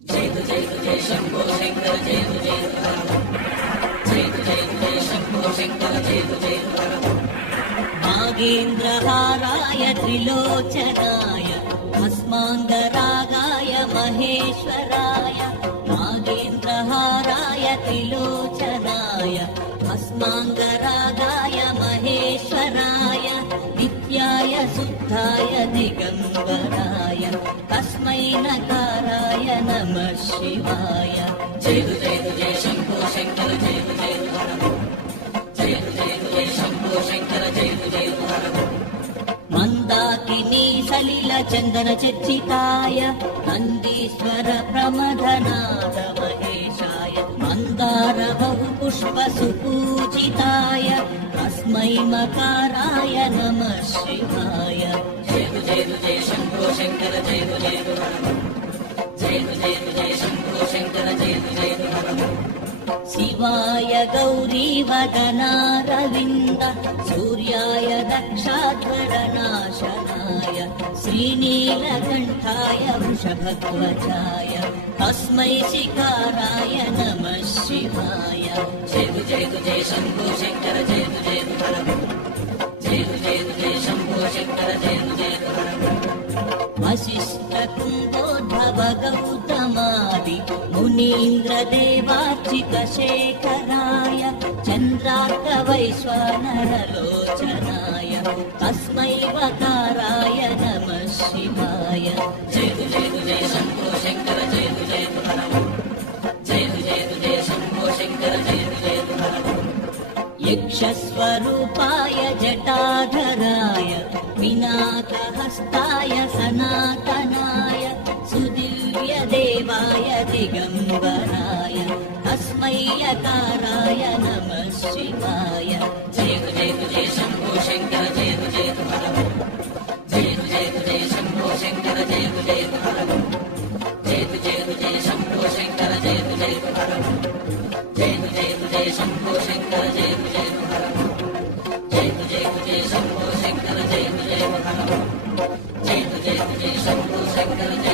जय जय शंभो शंकर जय जय जय जय शंभो शंकर जय जय नागेन्द्रहाराय त्रिलोचनाय भस्माङ्गरागाय महेश्वराय नागेन्द्रहाराय त्रिलोचनाय भस्माङ्गरागाय महेश्वराय नित्याय शुद्धाय दिगम्बराय तस्मै नकाराय नमः शिवाय जय जय शंभो शंकर जय जय जय शंभो शंकर जय जय मन्दाकिनी सलिल चन्दन चर्चिताय नन्दीश्वर प्रमथनाद महेशाय मन्दार बहुपुष्प सुपूजिताय तस्मै मकाराय नमः शिवाय जय जय शंभो शंकर जय जय शंभो शंकर जय जय शिवाय गौरी वदनारविन्द सूर्याय दक्षाध्वरनाशनाय श्रीनीलकण्ठाय वृषभध्वजाय तस्मै शिकाराय नमः शिवाय जय जय शंभो शंकर जय जय शंभो शंकर जय जय वसिष्ठ कुम्भोद्भव गौतमादि मुनीन्द्र देवार्चित शेखराय चन्द्रार्क वैश्वानरलोचनाय तस्मै वकाराय नमः शिवाय जय जय शंभो शंकर जय जय शंभो शंकर जय जय यक्षस्वरूपाय जटाधराय पिनाकहस्ताय सनातनाय सुदिव्यदेवाय दिगम्बराय तस्मै यकाराय नमः शिवाय जय जय शंभो शंकर जय जय शंभो शंकर जय जय शंभो शंकर जय जय शंभो शंकर जय जय शंभो शंकर जय जय शंभो शंकर जय